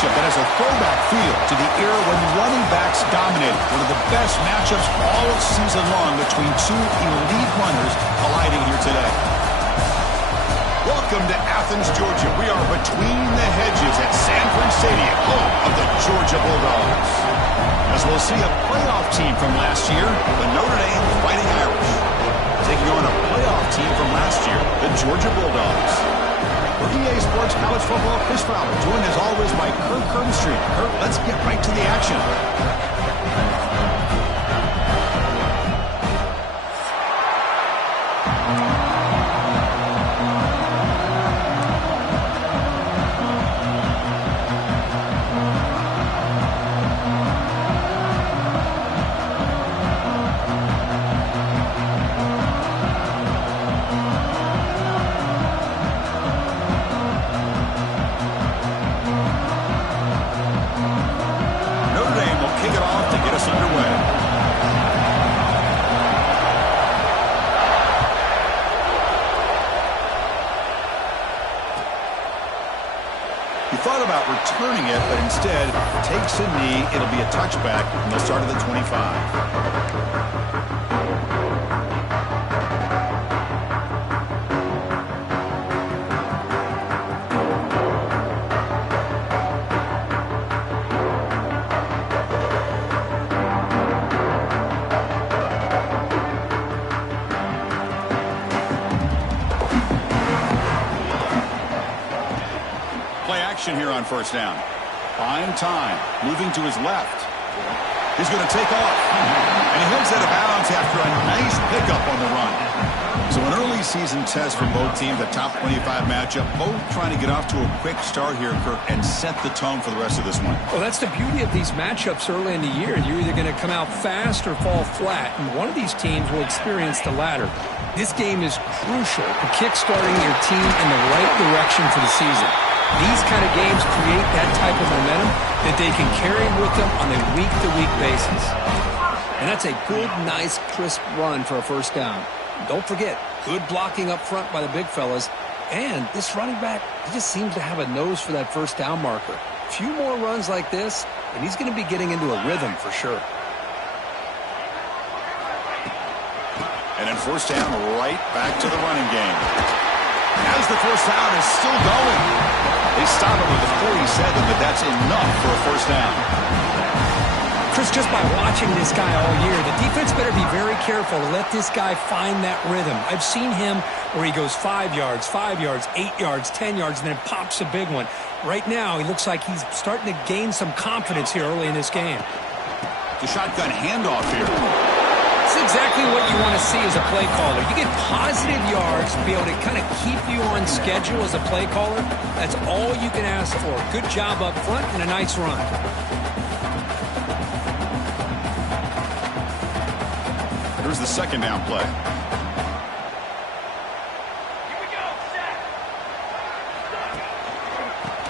matchup that has a throwback feel to the era when running backs dominated. One of the best matchups all season long between two elite runners colliding here today. Welcome to Athens, Georgia. We are between the hedges at Sanford Stadium, home of the Georgia Bulldogs. As we'll see a playoff team from last year, the Notre Dame Fighting Irish, taking on a playoff team from last year, the Georgia Bulldogs. For EA Sports College Football, Chris Fowler, joined as always by Kurt Kernstreet. Kurt, let's get right to the action. Thought about returning it, but instead takes a knee. It'll be a touchback from the start of the 25. Here on first down. Buying time. Moving to his left. He's going to take off. And he heads out of bounds after a nice pickup on the run. So an early season test for both teams, a top 25 matchup. Both trying to get off to a quick start here, Kirk, and set the tone for the rest of this one. Well, that's the beauty of these matchups early in the year. You're either going to come out fast or fall flat. And one of these teams will experience the latter. This game is crucial to kick-starting your team in the right direction for the season. These kind of games create that type of momentum that they can carry with them on a week-to-week basis. And that's a good, nice, crisp run for a first down. Don't forget, good blocking up front by the big fellas. And this running back, he just seems to have a nose for that first down marker. A few more runs like this, and he's going to be getting into a rhythm for sure. And then first down, right back to the running game. As the first down is still going. They stop it with a 47, but that's enough for a first down. Chris, just by watching this guy all year, the defense better be very careful to let this guy find that rhythm. I've seen him where he goes 5 yards, 8 yards, 10 yards, and then pops a big one. Right now, he looks like he's starting to gain some confidence here early in this game. The shotgun handoff here. That's exactly what you want to see as a play caller. You get positive yards to be able to kind of keep you on schedule as a play caller. That's all you can ask for. Good job up front and a nice run. Here's the second down play.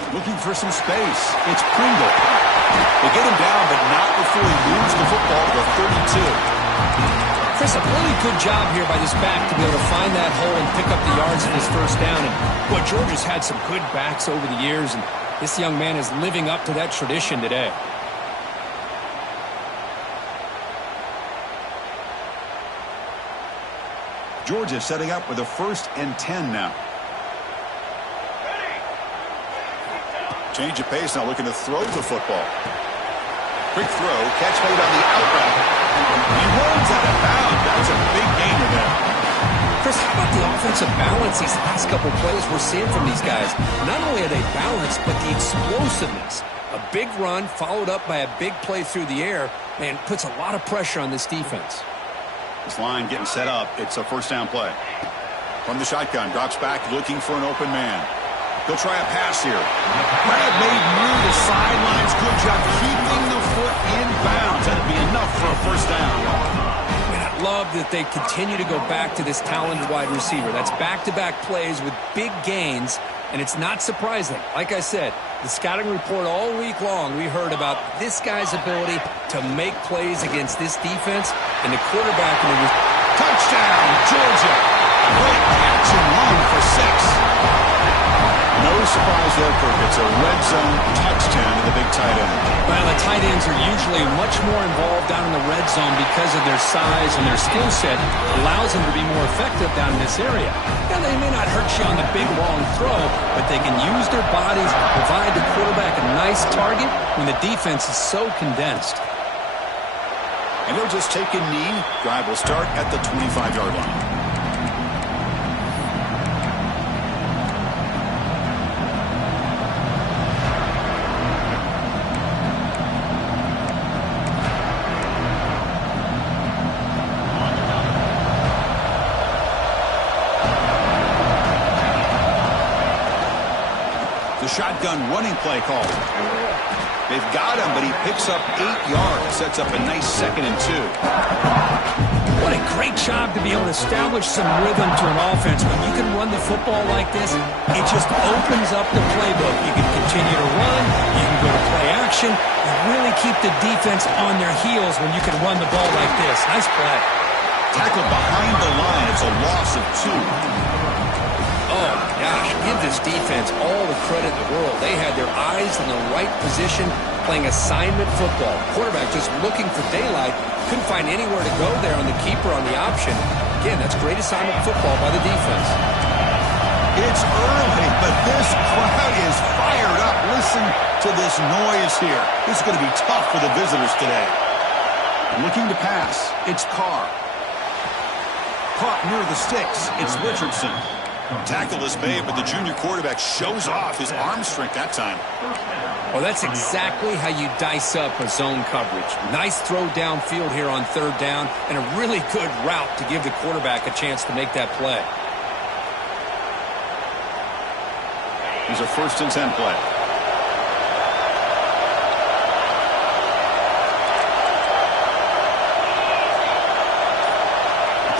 Looking for some space. It's Pringle. They get him down, but not before he moves the football to the 32. Chris, a really good job here by this back to be able to find that hole and pick up the yards in his first down. And boy, Georgia's had some good backs over the years, and this young man is living up to that tradition today. Georgia setting up with a 1st and 10 now. Change of pace now, looking to throw the football. Quick throw, catch made on the outright. He runs out of bounds. That's a big gainer there. Chris, how about the offensive balance these last couple plays we're seeing from these guys? Not only are they balanced, but the explosiveness. A big run followed up by a big play through the air, and puts a lot of pressure on this defense. This line getting set up. It's a first down play. From the shotgun, drops back looking for an open man. He'll try a pass here. Grab made near the sidelines. Good job keeping the foot in bounds. That'll be enough for a first down. Man, I love that they continue to go back to this talented wide receiver. That's back-to-back plays with big gains, and it's not surprising. Like I said, the scouting report all week long, we heard about this guy's ability to make plays against this defense, and the quarterback in the touchdown, Georgia. Great catch and run for 6. No surprise there, Kirk. It's a red zone touchdown to the big tight end. Well, the tight ends are usually much more involved down in the red zone because of their size and their skill set. Allows them to be more effective down in this area. Now, they may not hurt you on the big, long throw, but they can use their bodies to provide the quarterback a nice target when the defense is so condensed. And he'll just take a knee. Drive will start at the 25-yard line. Shotgun running play call. They've got him, but he picks up 8 yards. Sets up a nice 2nd and 2. What a great job to be able to establish some rhythm to an offense. When you can run the football like this, it just opens up the playbook. You can continue to run. You can go to play action. You really keep the defense on their heels when you can run the ball like this. Nice play. Tackled behind the line. It's a loss of 2. Oh, gosh, give this defense all the credit in the world. They had their eyes in the right position, playing assignment football. Quarterback just looking for daylight. Couldn't find anywhere to go there on the keeper on the option. Again, that's great assignment football by the defense. It's early, but this crowd is fired up. Listen to this noise here. This is going to be tough for the visitors today. Looking to pass. It's Carr. Caught near the sticks. It's Richardson. Tackle is made, but the junior quarterback shows off his arm strength that time. Well, that's exactly how you dice up a zone coverage. Nice throw downfield here on 3rd down, and a really good route to give the quarterback a chance to make that play. Here's a 1st and 10 play.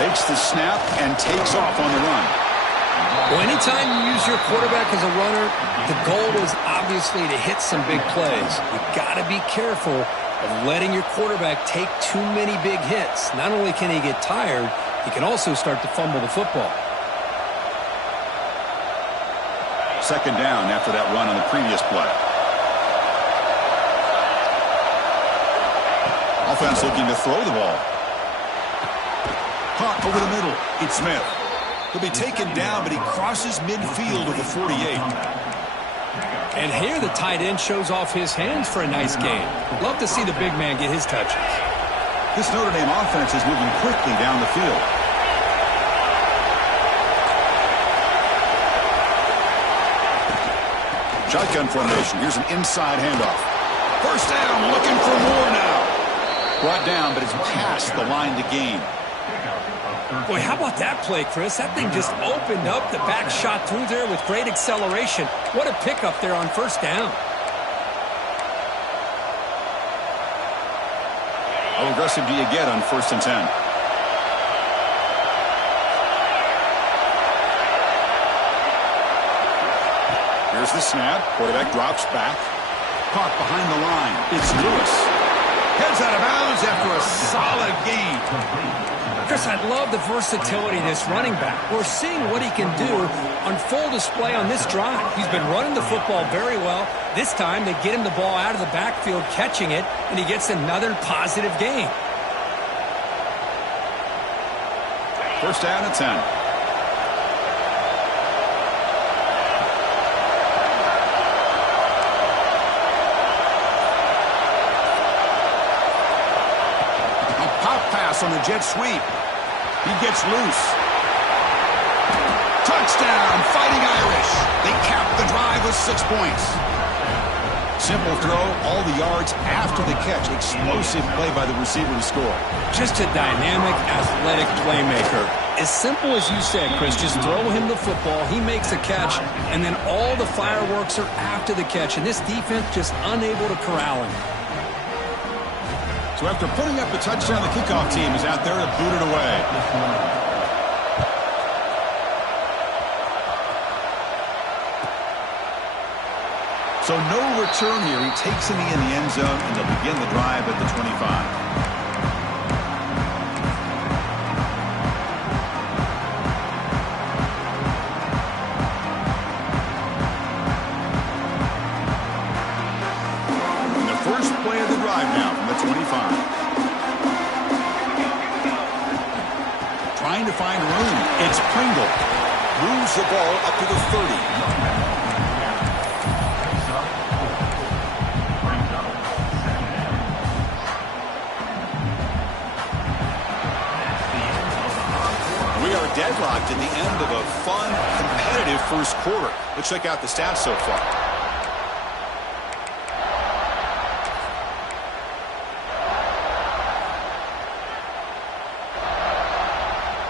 Takes the snap and takes off on the run. Well, anytime you use your quarterback as a runner, the goal is obviously to hit some big plays. You've got to be careful of letting your quarterback take too many big hits. Not only can he get tired, he can also start to fumble the football. 2nd down after that run on the previous play. Offense looking to throw the ball. Caught over the middle. It's Smith. He'll be taken down, but he crosses midfield with a 48. And here the tight end shows off his hands for a nice game. Love to see the big man get his touches. This Notre Dame offense is moving quickly down the field. Shotgun formation. Here's an inside handoff. 1st down, looking for more now. Brought down, but it's past the line to gain. Boy, how about that play, Chris? That thing just opened up. The back shot through there with great acceleration. What a pickup there on 1st down. How aggressive do you get on 1st and 10? Here's the snap. Quarterback drops back. Caught behind the line. It's Lewis. Heads out of bounds after a solid gain. Chris, I love the versatility of this running back. We're seeing what he can do on full display on this drive. He's been running the football very well. This time, they get him the ball out of the backfield, catching it, and he gets another positive gain. 1st down and 10. On the jet sweep. He gets loose. Touchdown, Fighting Irish. They cap the drive with 6 points. Simple throw, all the yards after the catch. Explosive play by the receiver to score. Just a dynamic, athletic playmaker. As simple as you said, Chris, just throw him the football, he makes a catch, and then all the fireworks are after the catch, and this defense just unable to corral him. So after putting up the touchdown, the kickoff team is out there to boot it away. So no return here. He takes it in the end zone, and they'll begin the drive at the 25. 25. Trying to find room. It's Pringle. Moves the ball up to the 30. Deadlocked at the end of a fun, competitive first quarter. Let's check out the stats so far.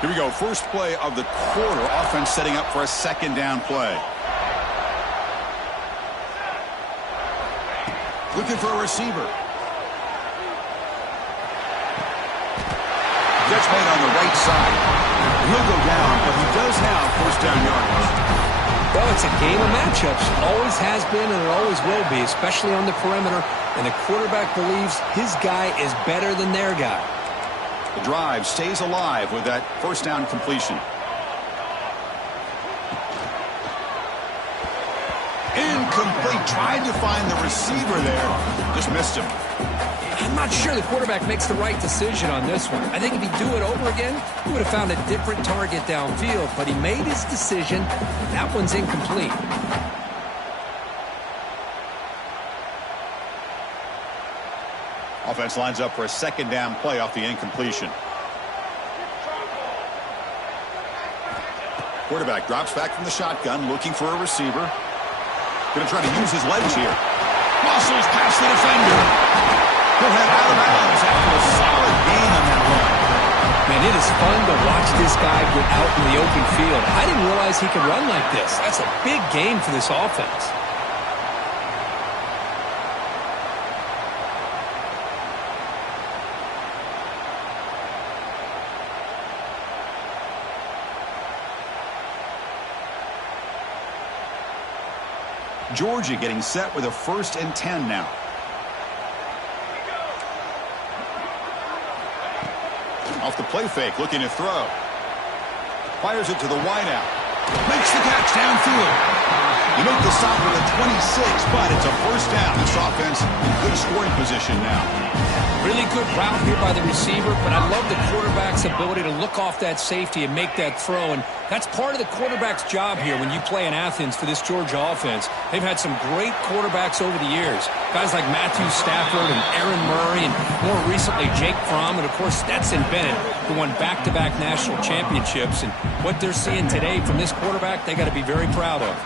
Here we go. First play of the quarter. Offense setting up for a second down play. Looking for a receiver. Catch made on the right side. He'll go down, but he does have first down yardage. Well, it's a game of matchups. Always has been and it always will be, especially on the perimeter. And the quarterback believes his guy is better than their guy. The drive stays alive with that first down completion. Incomplete. Tried to find the receiver there. Just missed him. I'm not sure the quarterback makes the right decision on this one. I think if he'd do it over again, he would have found a different target downfield. But he made his decision. That one's incomplete. Offense lines up for a second down play off the incompletion. Quarterback drops back from the shotgun, looking for a receiver. Going to try to use his legs here. Muscles past the defender. He'll head out of bounds after a solid gain on that run. Man, it is fun to watch this guy get out in the open field. I didn't realize he could run like this. That's a big gain for this offense. Georgia getting set with a 1st and 10 now. Off the play fake, looking to throw. Fires it to the wideout. Makes the catch downfield. You make the stop with a 26, but it's a first down. This offense in good scoring position now. Really good route here by the receiver, but I love the quarterback's ability to look off that safety and make that throw. And that's part of the quarterback's job here when you play in Athens for this Georgia offense. They've had some great quarterbacks over the years. Guys like Matthew Stafford and Aaron Murray and more recently Jake Fromm and, of course, Stetson Bennett, who won back-to-back national championships. And what they're seeing today from this quarterback, they got to be very proud of.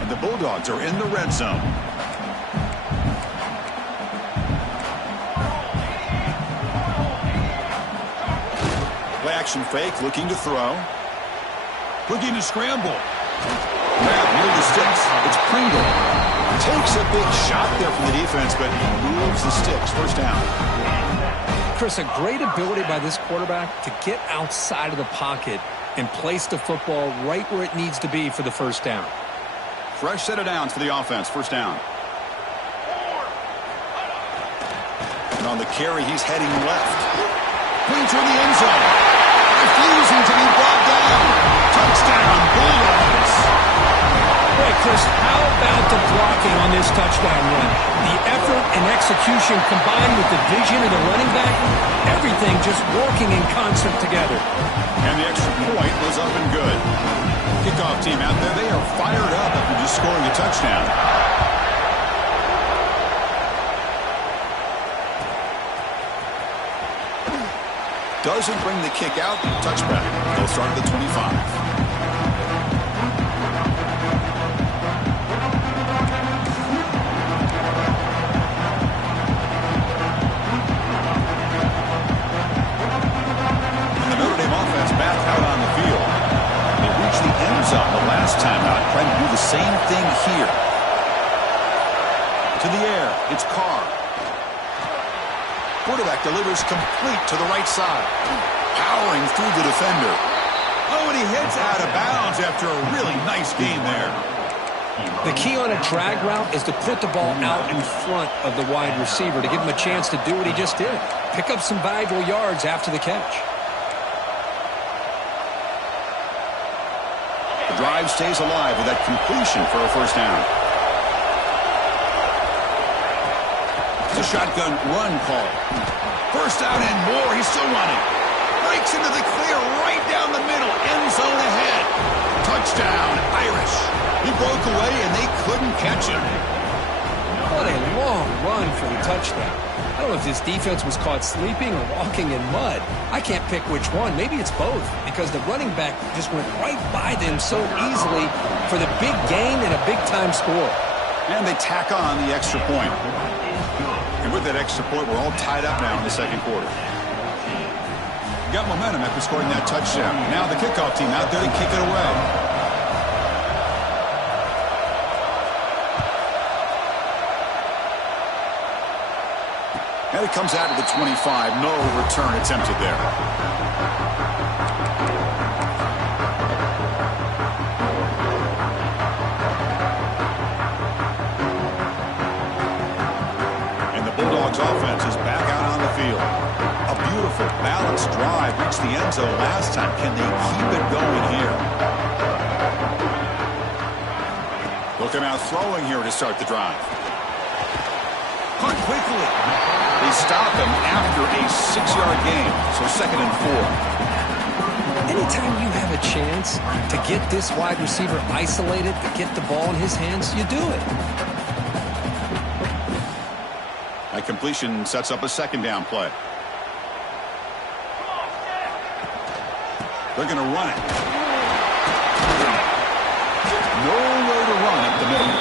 And the Bulldogs are in the red zone. Action fake, looking to throw. Looking to scramble. Grab near the sticks. It's Pringle. Takes a big shot there from the defense, but moves the sticks. First down. Chris, a great ability by this quarterback to get outside of the pocket and place the football right where it needs to be for the first down. Fresh set of downs for the offense. First down. And on the carry, he's heading left. Brings her in the end zone. Refusing to be brought down. Touchdown, Bulldogs. Hey, Chris, how about the blocking on this touchdown run? The effort and execution combined with the vision of the running back, everything just working in concert together. And the extra point was up and good. Kickoff team out there, they are fired up after just scoring a touchdown. Doesn't bring the kick out. Touchback. They'll start at the 25. And the Notre Dame offense back out on the field. They reached the end zone the last time out, trying to do the same thing here. To the air. It's Carr. Quarterback delivers complete to the right side. Powering through the defender. Oh, and he hits out of bounds after a really nice game there. The key on a drag route is to put the ball out in front of the wide receiver to give him a chance to do what he just did. Pick up some valuable yards after the catch. The drive stays alive with that completion for a first down. It's a shotgun run call. First down and more. He's still running. Breaks into the clear right down the middle. End zone ahead. Touchdown, Irish. He broke away, and they couldn't catch him. What a long run for the touchdown. I don't know if this defense was caught sleeping or walking in mud. I can't pick which one. Maybe it's both, because the running back just went right by them so easily for the big gain and a big-time score. And they tack on the extra point. And with that extra point, we're all tied up now in the second quarter. Got momentum after scoring that touchdown. Now the kickoff team out there to kick it away. And it comes out to the 25. No return attempted there. And the Bulldogs offense is back out on the field. A beautiful, balanced drive reached the end zone last time. Can they keep it going here? Looking out throwing here to start the drive. Hunt quickly. They stop him after a 6-yard gain, so 2nd and 4. Anytime you have a chance to get this wide receiver isolated, to get the ball in his hands, you do it. That completion sets up a 2nd down play. They're going to run it. Nowhere to run up the middle.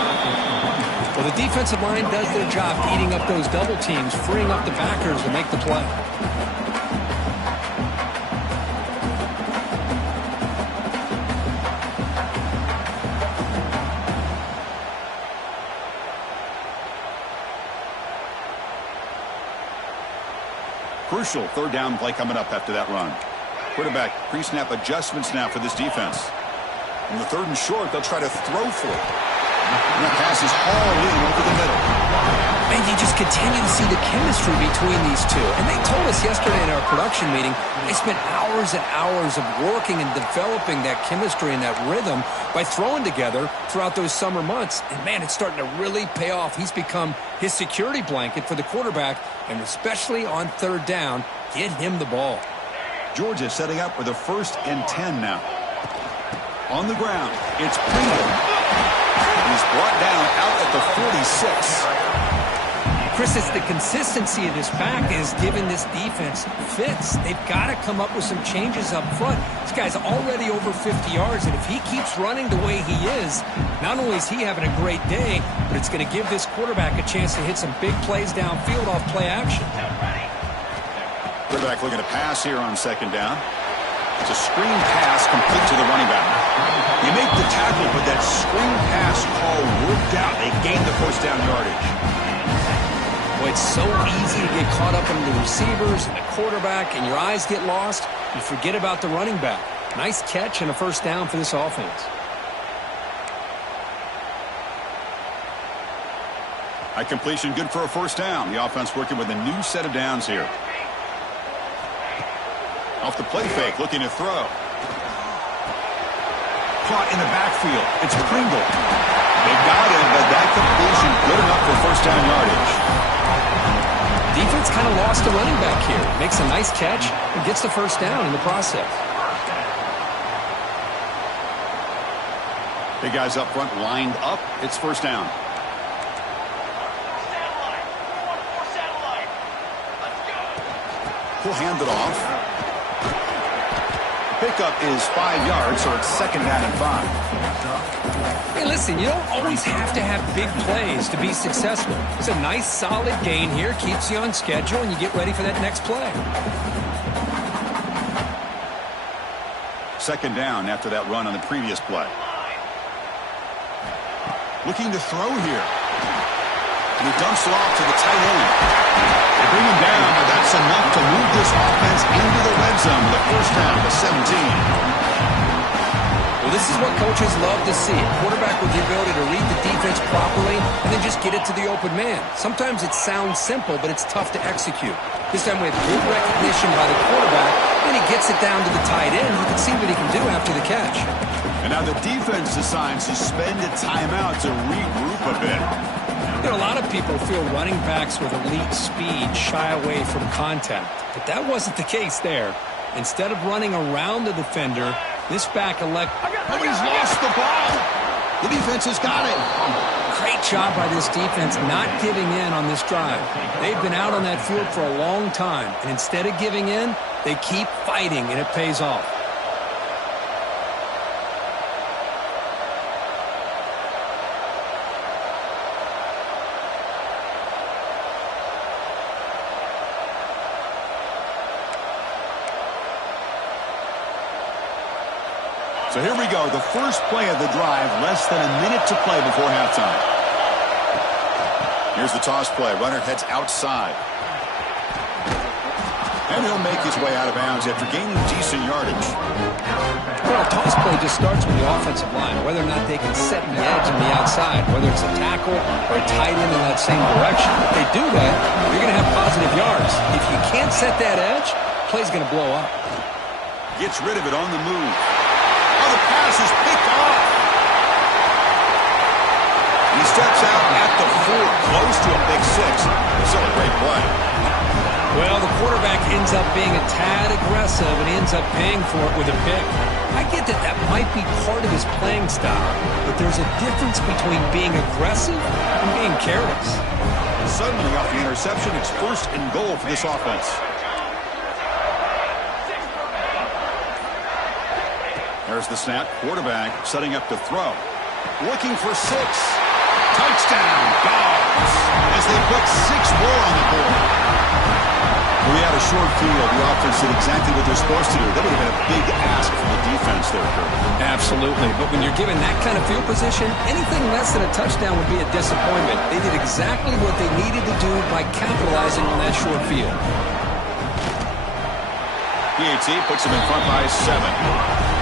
Well, the defensive line does their job eating up those double teams, freeing up the backers to make the play. Crucial 3rd down play coming up after that run. Quarterback pre-snap adjustments now for this defense. On the 3rd and short, they'll try to throw for it. And that pass is hauled in over the middle. And you just continue to see the chemistry between these two. And they told us yesterday in our production meeting, they spent hours and hours of working and developing that chemistry and that rhythm by throwing together throughout those summer months. And, man, it's starting to really pay off. He's become his security blanket for the quarterback, and especially on 3rd down, get him the ball. Georgia setting up with a 1st and 10 now. On the ground, it's Pringle. He's brought down out at the 46. Chris, it's the consistency of this back is giving this defense fits. They've got to come up with some changes up front. This guy's already over 50 yards, and if he keeps running the way he is, not only is he having a great day, but it's going to give this quarterback a chance to hit some big plays downfield off play action. Quarterback looking to pass here on 2nd down. It's a screen pass complete to the running back. You make the tackle, but that screen pass call worked out. They gained the 1st down yardage. Well, it's so easy to get caught up in the receivers and the quarterback, and your eyes get lost. You forget about the running back. Nice catch and a 1st down for this offense. High completion, good for a 1st down. The offense working with a new set of downs here. Off the play fake, looking to throw. Caught in the backfield. It's Pringle. They got him, but that completion good enough for 1st down yardage. Defense kind of lost a running back here. Makes a nice catch and gets the 1st down in the process. Big guys up front lined up. It's 1st down. He'll hand it off. Pickup is 5 yards, so it's 2nd down and 5. Hey, listen, you don't always have to have big plays to be successful. It's a nice, solid gain here, keeps you on schedule, and you get ready for that next play. 2nd down after that run on the previous play. Looking to throw here. And he dumps it off to the tight end. They bring him down, but that's enough to move this offense into the red zone with a 1st down to 17. Well, this is what coaches love to see. A quarterback with the ability to read the defense properly and then just get it to the open man. Sometimes it sounds simple, but it's tough to execute. This time we have good recognition by the quarterback, and he gets it down to the tight end. You can see what he can do after the catch. And now the defense decides to spend a timeout to regroup a bit. You know, a lot of people feel running backs with elite speed shy away from contact, but that wasn't the case there. Instead of running around the defender, this back elected. Oh, he's lost the ball. The defense has got it. Great job by this defense not giving in on this drive. They've been out on that field for a long time, and instead of giving in, they keep fighting, and it pays off. So here we go, the first play of the drive, less than a minute to play before halftime. Here's the toss play. Runner heads outside. And he'll make his way out of bounds after gaining decent yardage. Well, a toss play just starts with the offensive line, whether or not they can set the edge on the outside, whether it's a tackle or a tight end in that same direction. If they do that, you're going to have positive yards. If you can't set that edge, play's going to blow up. Gets rid of it on the move. Oh, the pass is picked off. He steps out at the 4, close to a big 6. Still a great play. Well, the quarterback ends up being a tad aggressive, and he ends up paying for it with a pick. I get that that might be part of his playing style, but there's a difference between being aggressive and being careless. Suddenly off the interception, it's 1st and goal for this offense. There's the snap. Quarterback setting up to throw. Looking for 6. Touchdown, Dogs, as they put 6 more on the board. We had a short field. The offense did exactly what they're supposed to do. That would have been a big ask from the defense there, Kurt. Absolutely. But when you're given that kind of field position, anything less than a touchdown would be a disappointment. They did exactly what they needed to do by capitalizing on that short field. PAT puts them in front by 7.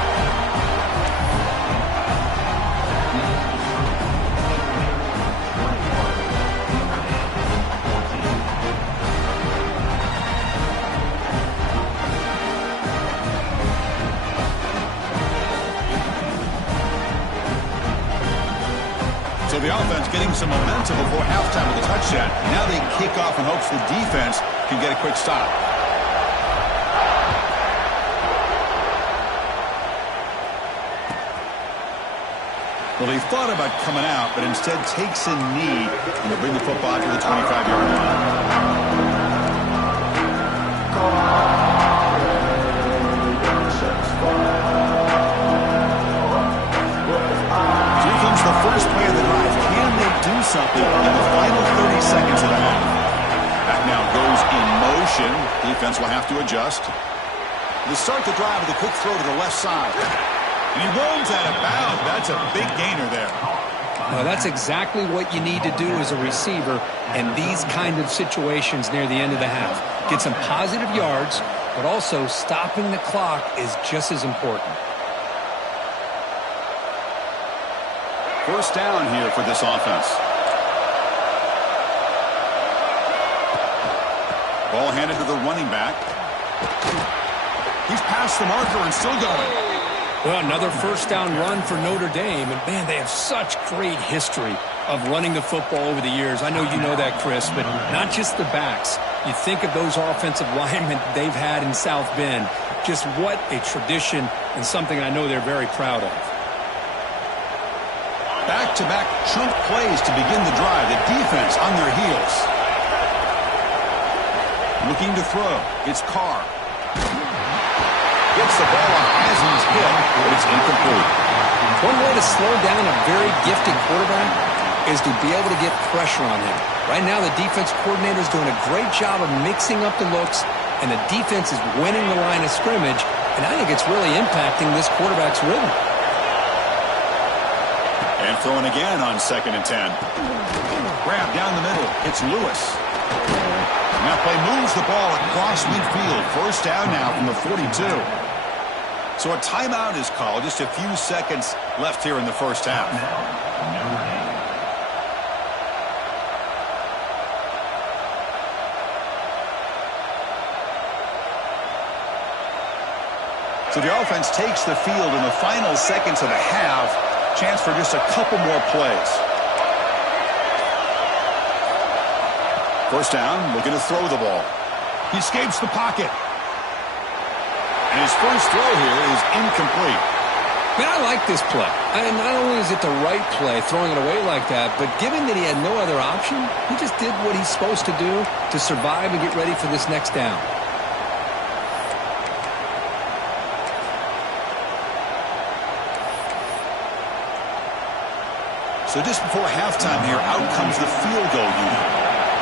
So the offense getting some momentum before halftime with a touchdown. Now they kick off in hopes the defense can get a quick stop. Well, he thought about coming out, but instead takes a knee and will bring the football to the 25-yard line. The first play of the drive. Can they do something in the final 30 seconds of the half? Back now goes in motion. Defense will have to adjust. To start the drive with a quick throw to the left side. And he rolls out of bounds. That's a big gainer there. Well, that's exactly what you need to do as a receiver in these kind of situations near the end of the half. Get some positive yards, but also stopping the clock is just as important. First down here for this offense. Ball handed to the running back. He's past the marker and still going. Well, another first down run for Notre Dame. And, man, they have such great history of running the football over the years. I know you know that, Chris, but not just the backs. You think of those offensive linemen they've had in South Bend. Just what a tradition and something I know they're very proud of. Back-to-back chunk plays to begin the drive. The defense on their heels. Looking to throw. It's Carr. Gets the ball on Hazen's hip, but it's incomplete. One way to slow down a very gifted quarterback is to be able to get pressure on him. Right now, the defense coordinator is doing a great job of mixing up the looks, and the defense is winning the line of scrimmage, and I think it's really impacting this quarterback's rhythm. And throwing again on 2nd and 10. Grab down the middle. It's Lewis. And that play moves the ball across midfield. First down now from the 42. So a timeout is called. Just a few seconds left here in the first half. So the offense takes the field in the final seconds of the half. Chance for just a couple more plays. First down, looking to throw the ball. He escapes the pocket. And his first throw here is incomplete. Man, I like this play. And not only is it the right play, throwing it away like that, but given that he had no other option, he just did what he's supposed to do to survive and get ready for this next down. So just before halftime here, out comes the field goal unit.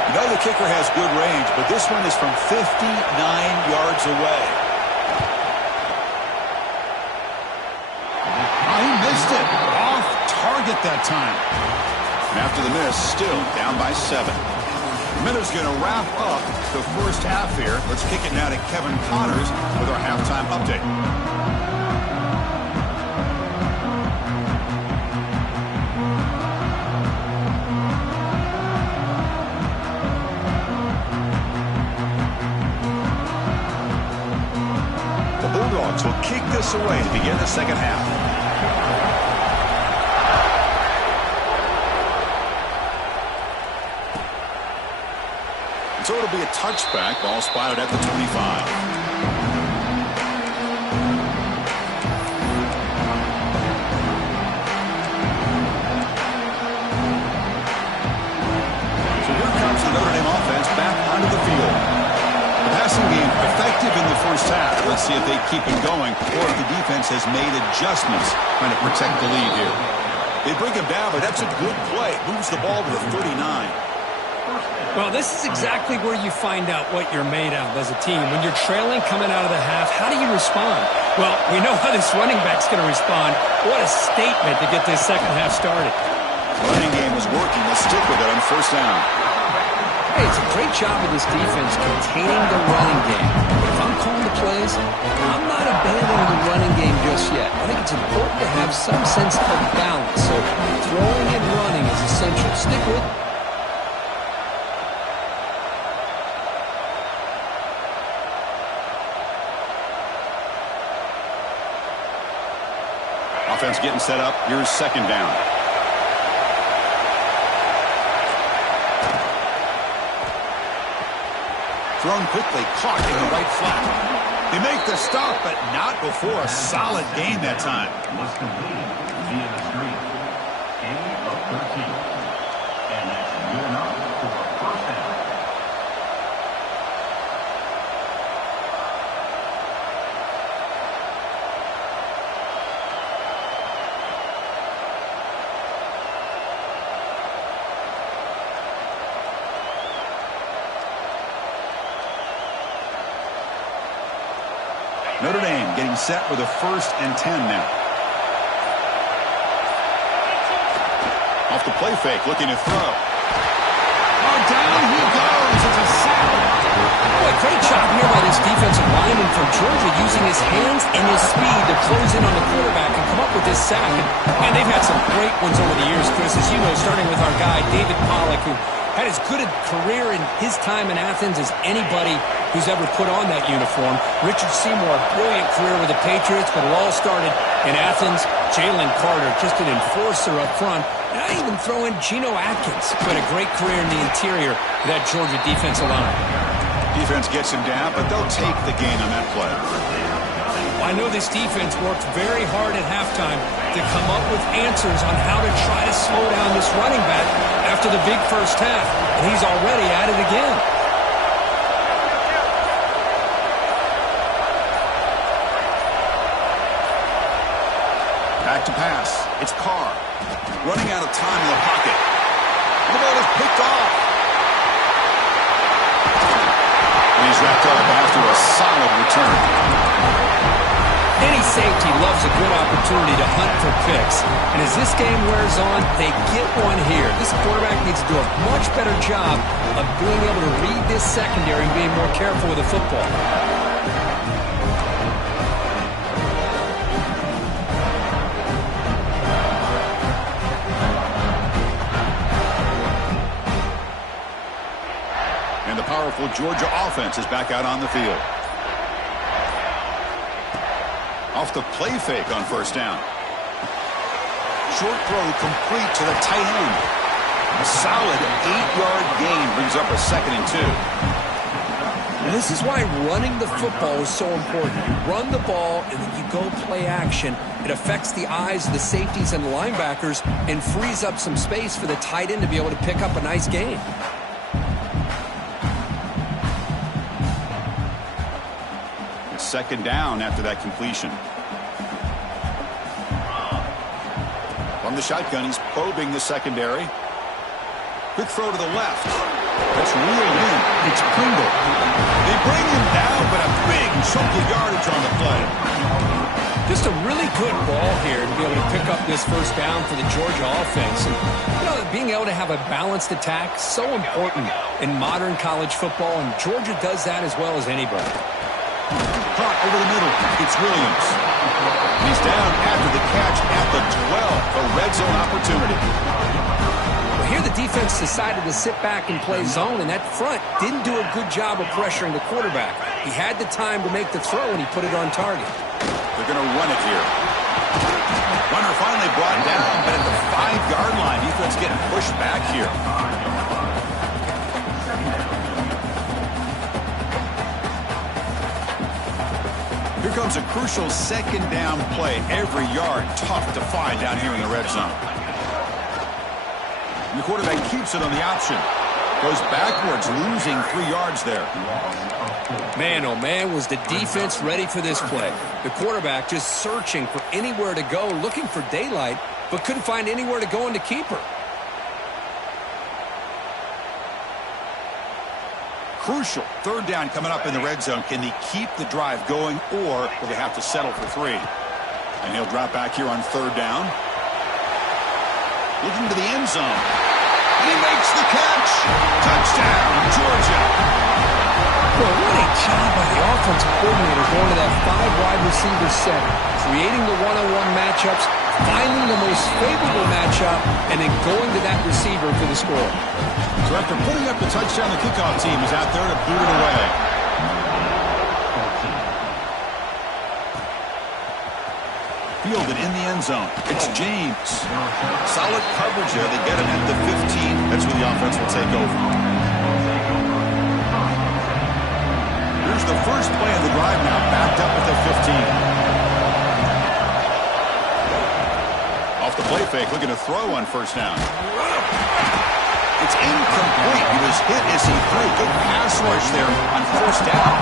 You know the kicker has good range, but this one is from 59 yards away. He missed it. Off target that time. After the miss, still down by 7. Miller's going to wrap up the first half here. Let's kick it now to Kevin Connors with our halftime update. The Bulldogs will kick this away to begin the second half. So it'll be a touchback. Ball spotted at the 25. So here comes the Notre Dame offense back onto the field. The passing game effective in the first half. Let's see if they keep it going or if the defense has made adjustments trying to protect the lead here. They bring him down, but that's a good play. Moves the ball to the 39. Well, this is exactly where you find out what you're made of as a team. When you're trailing coming out of the half, how do you respond? Well, we know how this running back's going to respond. What a statement to get this second half started. The running game was working. Let's stick with it on first down. Hey, it's a great job of this defense containing the running game. But if I'm calling the plays, I'm not abandoning the running game just yet. I think it's important to have some sense of balance. So throwing and running is essential. Stick with it. Offense getting set up. Here's second down. Thrown quickly, caught in the right flat. They make the stop, but not before a solid gain that time. Was completed via the screen. Gain of 13. And that's good enough for a first down. Notre Dame getting set with a 1st and 10 now. Off the play fake, looking to throw. Oh, down he goes. It's a sack. Boy, great job here by this defensive lineman from Georgia using his hands and his speed to close in on the quarterback and come up with this sack. And they've had some great ones over the years, Chris, as you know, starting with our guy, David Pollock, who had as good a career in his time in Athens as anybody who's ever put on that uniform. Richard Seymour, brilliant career with the Patriots, but it all started in Athens. Jalen Carter, just an enforcer up front. And I even throw in Geno Atkins, who had a great career in the interior of that Georgia defensive line. Defense gets him down, but they'll take the gain on that play. I know this defense worked very hard at halftime to come up with answers on how to try to slow down this running back after the big first half, and he's already at it again. Back to pass. It's Carr. Running out of time in the pocket. The ball is picked off. And he's wrapped up after a solid return. Any safety loves a good opportunity to hunt for picks. And as this game wears on, they get one here. This quarterback needs to do a much better job of being able to read this secondary and being more careful with the football. And the powerful Georgia offense is back out on the field. Off the play fake on first down. Short throw complete to the tight end. A solid 8-yard gain brings up a 2nd and 2. And this is why running the football is so important. You run the ball, and then you go play action. It affects the eyes of the safeties and the linebackers and frees up some space for the tight end to be able to pick up a nice gain. It's 2nd down after that completion. From the shotgun, he's probing the secondary. Quick throw to the left. That's reeled in. It's Pringle. They bring him down, but a big chunk of yardage on the play. Just a really good ball here to be able to pick up this 1st down for the Georgia offense. And, being able to have a balanced attack, so important in modern college football, and Georgia does that as well as anybody. Caught over the middle. It's Williams. He's down after the catch at the 12. A red zone opportunity. Well, here the defense decided to sit back and play zone, and that front didn't do a good job of pressuring the quarterback. He had the time to make the throw, and he put it on target. They're going to run it here. Runner finally brought down, but at the 5-yard line, defense getting pushed back here. Here comes a crucial 2nd down play. Every yard tough to find down here in the red zone. And the quarterback keeps it on the option. Goes backwards, losing 3 yards there. Man, oh man, was the defense ready for this play. The quarterback just searching for anywhere to go, looking for daylight, but couldn't find anywhere to go in the keeper. Crucial 3rd down coming up in the red zone. Can he keep the drive going, or will they have to settle for 3? And he'll drop back here on 3rd down. Looking to the end zone. And he makes the catch. Touchdown, Georgia. Well, what a job by the offensive coordinator going to that 5-wide receiver set, creating the one-on-one matchups, finding the most favorable matchup, and then going to that receiver for the score. So after putting up the touchdown, the kickoff team is out there to boot it away. Fielded in the end zone. It's James. Solid coverage there. They get him at the 15. That's where the offense will take over. Here's the first play of the drive now, backed up at the 15. Off the play fake, looking to throw on 1st down. It's incomplete. He was hit as he threw. Good pass rush there on 1st down.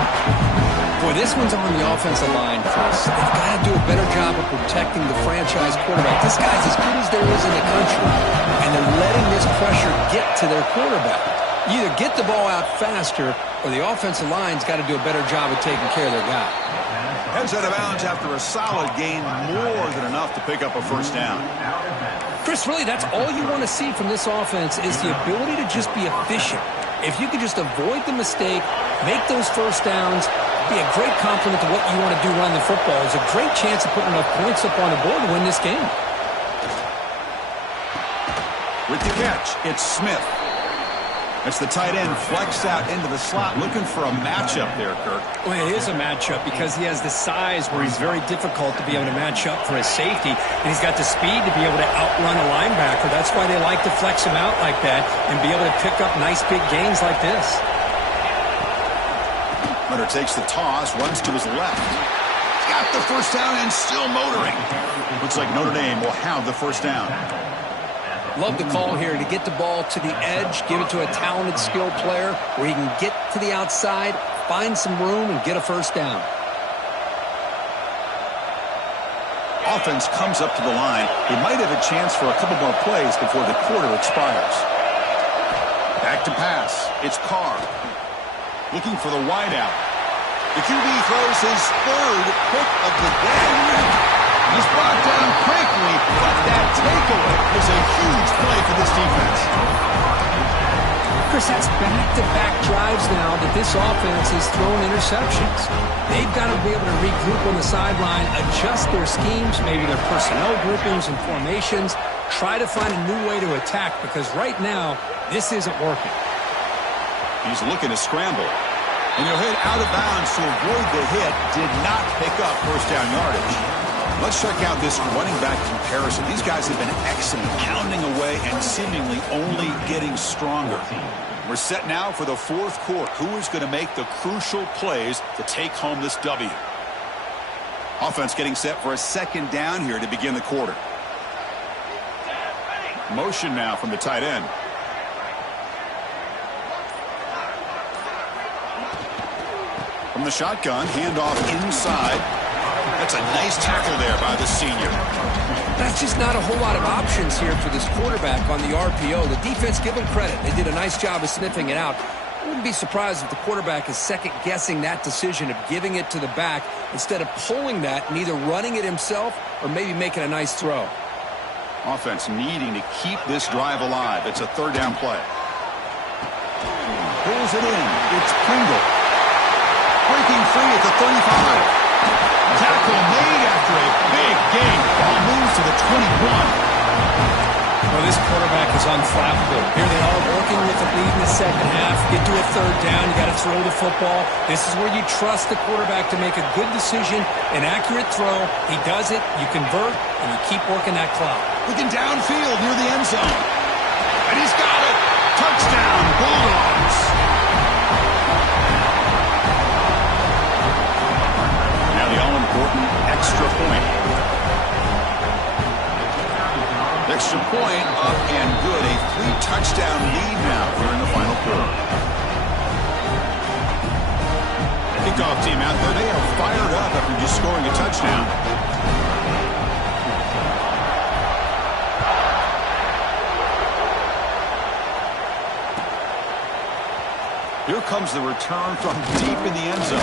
Boy, this one's on the offensive line, Chris. They've got to do a better job of protecting the franchise quarterback. This guy's as good as there is in the country, and they're letting this pressure get to their quarterback. You either get the ball out faster, or the offensive line's got to do a better job of taking care of their guy. Heads out of bounds after a solid gain, more than enough to pick up a 1st down. Chris, really, that's all you want to see from this offense is the ability to just be efficient. If you could just avoid the mistake, make those 1st downs, be a great compliment to what you want to do running the football. It's a great chance of putting enough points up on the board to win this game. With the catch, it's Smith. That's the tight end flexed out into the slot, looking for a matchup there, Kirk. Well, it is a matchup because he has the size where he's very difficult to be able to match up for his safety, and he's got the speed to be able to outrun a linebacker. That's why they like to flex him out like that and be able to pick up nice big gains like this. Hunter takes the toss, runs to his left. Got the 1st down and still motoring. Looks like Notre Dame will have the 1st down. Love the call here to get the ball to the edge, give it to a talented, skilled player where he can get to the outside, find some room, and get a 1st down. Offense comes up to the line. They might have a chance for a couple more plays before the quarter expires. Back to pass. It's Carr. Looking for the wideout. The QB throws his 3rd pick of the day. He's brought down quickly, but that takeaway is a huge play for this defense. Chris, that's back-to-back drives now that this offense has thrown interceptions. They've got to be able to regroup on the sideline, adjust their schemes, maybe their personnel groupings and formations, try to find a new way to attack because right now, this isn't working. He's looking to scramble. And he'll hit out of bounds to avoid the hit. Did not pick up 1st down yardage. Let's check out this running back comparison. These guys have been excellent, pounding away and seemingly only getting stronger. We're set now for the fourth quarter. Who is going to make the crucial plays to take home this W? Offense getting set for a second down here to begin the quarter. Motion now from the tight end. From the shotgun, handoff inside. That's a nice tackle there by the senior. That's just not a whole lot of options here for this quarterback on the RPO. The defense, give them credit. They did a nice job of sniffing it out. I wouldn't be surprised if the quarterback is second-guessing that decision of giving it to the back instead of pulling that and either running it himself or maybe making a nice throw. Offense needing to keep this drive alive. It's a third down play. Pulls it in. It's Pringle. Breaking free at the 35. Tackle made after a big gain. Ball moves to the 21. Well, this quarterback is unflappable. Here they are working with the lead in the second half. Get to a third down. You got to throw the football. This is where you trust the quarterback to make a good decision, an accurate throw. He does it. You convert, and you keep working that clock. Looking downfield near the end zone. And he's got it. Touchdown, Bulldogs. Now the all-important extra point. Extra point up and good. A 3-touchdown lead now here in the final quarter. Kickoff team out there. They are fired up after just scoring a touchdown. Here comes the return from deep in the end zone.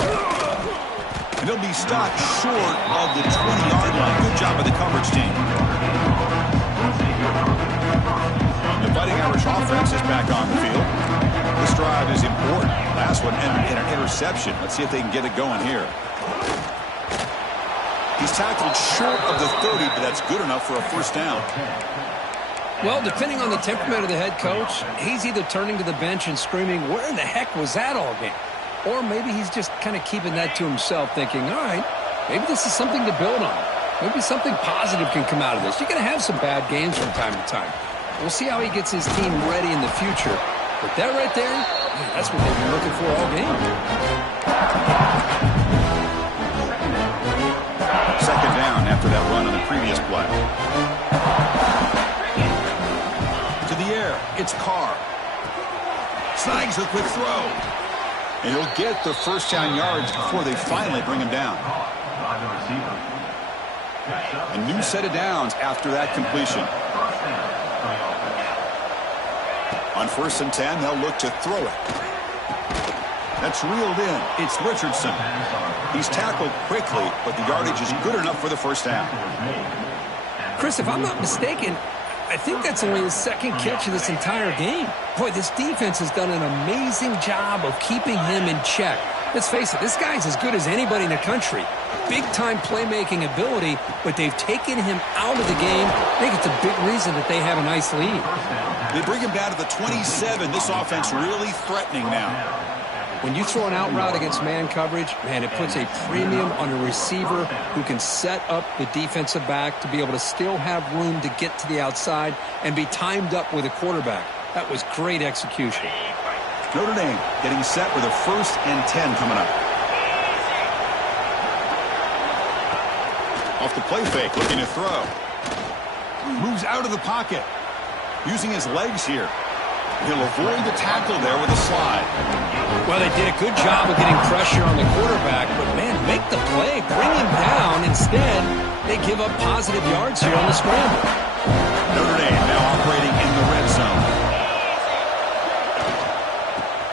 And he'll be stopped short of the 20-yard line. Good job by the coverage team. The Fighting Irish offense is back on the field. This drive is important. Last one ended in an interception. Let's see if they can get it going here. He's tackled short of the 30, but that's good enough for a first down. Well, depending on the temperament of the head coach, he's either turning to the bench and screaming, where in the heck was that all game? Or maybe he's just kind of keeping that to himself, thinking, all right, maybe this is something to build on. Maybe something positive can come out of this. You're going to have some bad games from time to time. We'll see how he gets his team ready in the future. But that right there, man, that's what they've been looking for all game. Second down after that run on the previous play. To the air, it's Carr. Snags a quick throw. And he'll get the first down yards before they finally bring him down. A new set of downs after that completion. On 1st and 10, they'll look to throw it. That's reeled in. It's Richardson. He's tackled quickly, but the yardage is good enough for the first down. Chris, if I'm not mistaken, I think that's only his second catch of this entire game. Boy, this defense has done an amazing job of keeping him in check. Let's face it, this guy's as good as anybody in the country. Big-time playmaking ability, but they've taken him out of the game. I think it's a big reason that they have a nice lead. They bring him down to the 27. This offense really threatening now. When you throw an out route against man coverage, man, it puts a premium on a receiver who can set up the defensive back to be able to still have room to get to the outside and be timed up with a quarterback. That was great execution. Notre Dame getting set with a 1st and 10 coming up. Off the play fake, looking to throw. Moves out of the pocket. Using his legs here. He'll avoid the tackle there with a slide. Well, they did a good job of getting pressure on the quarterback, but, man, make the play. Bring him down. Instead, they give up positive yards here on the scramble. Notre Dame now operating in the red zone.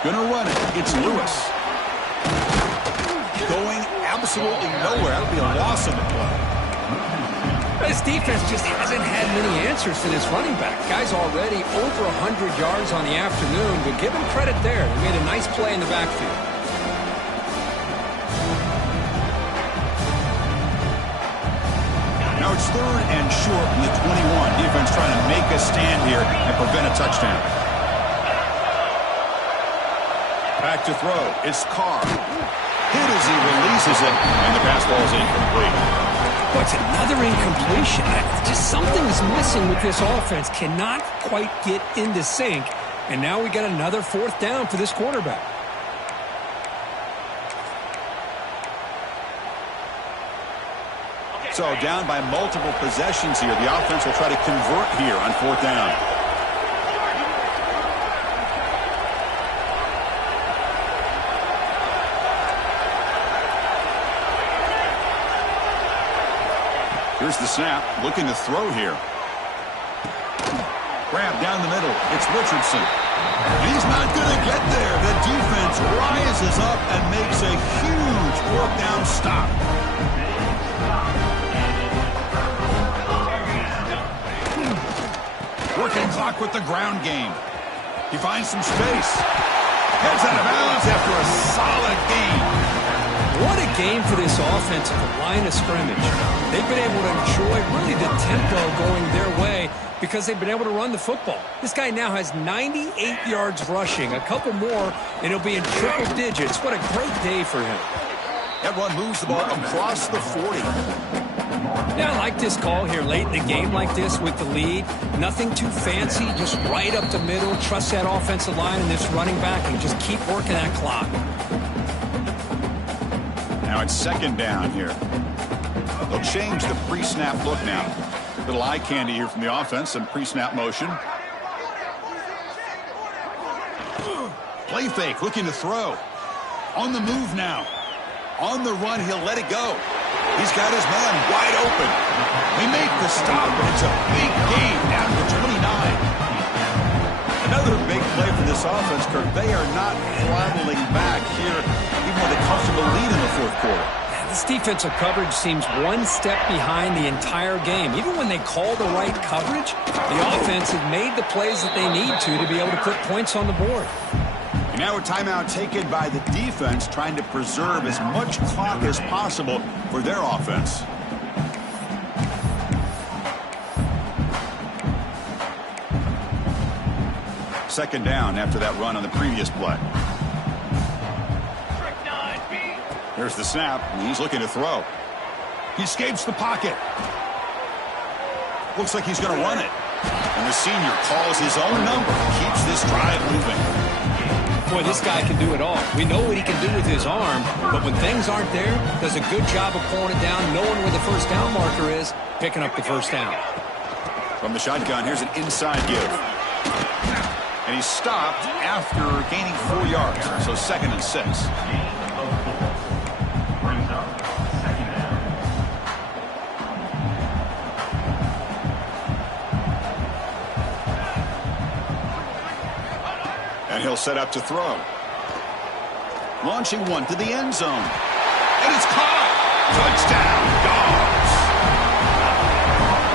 Gonna run it. It's Lewis. Going absolutely nowhere. That would be a loss on the play. This defense just hasn't had many answers to this running back. Guy's already over 100 yards on the afternoon, but give him credit there. He made a nice play in the backfield. Now it's 3rd and short from the 21. Defense trying to make a stand here and prevent a touchdown. Back to throw. It's Carr. Hit as he releases it, and the pass ball is incomplete. Oh, it's another incompletion. Just something's missing with this offense. Cannot quite get into sync. And now we got another fourth down for this quarterback. So down by multiple possessions here. The offense will try to convert here on fourth down. Here's the snap. Looking to throw here. Grab down the middle. It's Richardson. He's not going to get there. The defense rises up and makes a huge fourth down stop. Working clock with the ground game. He finds some space. Heads out of bounds after a solid gain. What a game for this offense at the line of scrimmage. They've been able to enjoy really the tempo going their way because they've been able to run the football. This guy now has 98 yards rushing. A couple more, and he'll be in triple digits. What a great day for him. Everyone moves the ball across the 40. Yeah, I like this call here late in the game like this with the lead. Nothing too fancy, just right up the middle. Trust that offensive line and this running back and just keep working that clock. Now it's second down here. They'll change the pre-snap look now. Little eye candy here from the offense, some pre-snap motion. Play fake, looking to throw. On the move now. On the run, he'll let it go. He's got his man wide open. They make the stop, and it's a big gain down to 29. Another big play for this offense, Kirk. They are not throttling back here, even with a comfortable lead in the fourth quarter. This defensive coverage seems one step behind the entire game. Even when they call the right coverage, the offense has made the plays that they need to be able to put points on the board. And now a timeout taken by the defense, trying to preserve as much clock as possible for their offense. Second down after that run on the previous play. Here's the snap, and he's looking to throw. He escapes the pocket. Looks like he's going to run it. And the senior calls his own number, keeps this drive moving. Boy, this guy can do it all. We know what he can do with his arm, but when things aren't there, does a good job of pulling it down, knowing where the first down marker is, picking up the first down. From the shotgun, here's an inside give. And he's stopped after gaining 4 yards, so 2nd and 6. And he'll set up to throw. Launching one to the end zone. And it's caught. Touchdown, Dogs.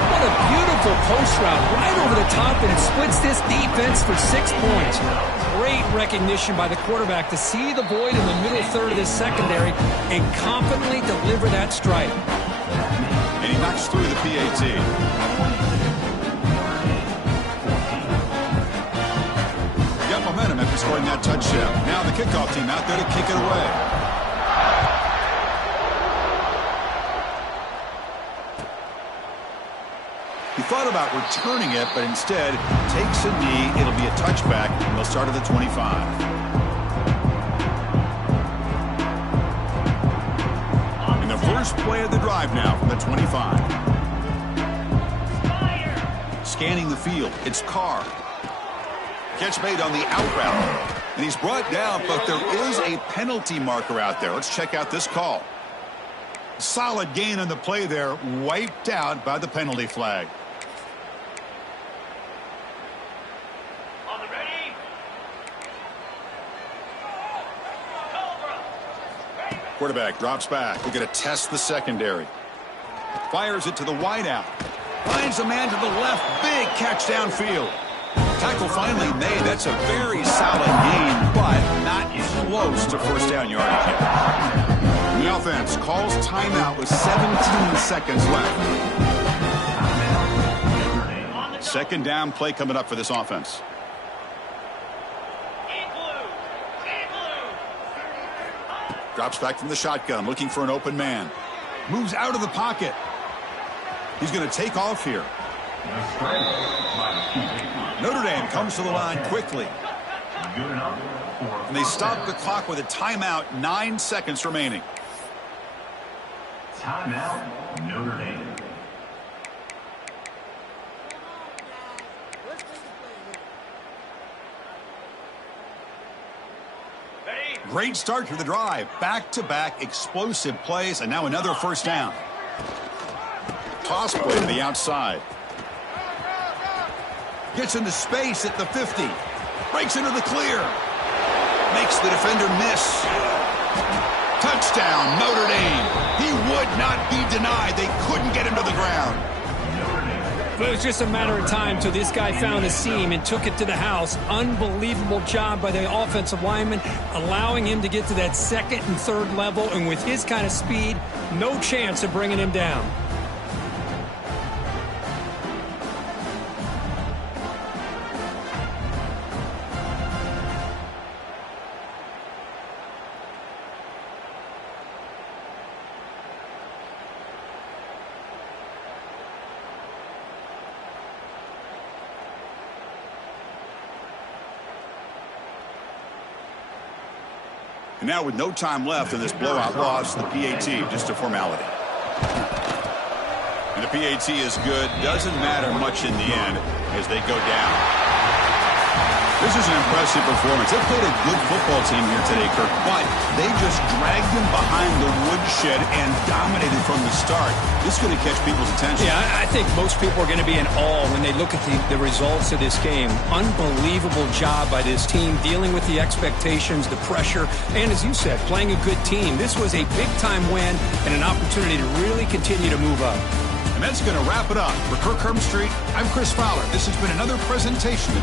What a beautiful post route right over the top, and it splits this defense for 6 points. Great recognition by the quarterback to see the void in the middle third of this secondary and confidently deliver that strike. And he knocks through the PAT. Momentum after scoring that touchdown. Now the kickoff team out there to kick it away. He thought about returning it, but instead takes a knee. It'll be a touchback, and they'll start at the 25. In the first play of the drive now from the 25. Scanning the field. It's Carr. Catch made on the out route. And he's brought down, but there is a penalty marker out there. Let's check out this call. Solid gain on the play there, wiped out by the penalty flag. On the ready. Quarterback drops back. We're going to test the secondary. Fires it to the wideout. Finds a man to the left. Big catch downfield. Tackle finally made. That's a very solid gain, but not close to first down yardage yet. The offense calls timeout with 17 seconds left. Second down play coming up for this offense. Drops back from the shotgun, looking for an open man. Moves out of the pocket. He's going to take off here. Notre Dame comes to the line quickly. And they stop the clock with a timeout, 9 seconds remaining. Timeout, Notre Dame. Great start to the drive. Back-to-back explosive plays, and now another first down. Toss play to the outside. Gets into space at the 50. Breaks into the clear. Makes the defender miss. Touchdown, Notre Dame. He would not be denied. They couldn't get him to the ground. But it was just a matter of time till this guy found a seam and took it to the house. Unbelievable job by the offensive lineman, allowing him to get to that second and third level. And with his kind of speed, no chance of bringing him down. And now with no time left in this blowout loss, the PAT, just a formality. And the PAT is good. Doesn't matter much in the end as they go down. This is an impressive performance. They played a good football team here today, Kirk, but they just dragged them behind the woodshed and dominated from the start. This is going to catch people's attention. Yeah, I think most people are going to be in awe when they look at the results of this game. Unbelievable job by this team, dealing with the expectations, the pressure, and as you said, playing a good team. This was a big-time win and an opportunity to really continue to move up. And that's going to wrap it up. For Kirk Herbstreit, I'm Chris Fowler. This has been another presentation of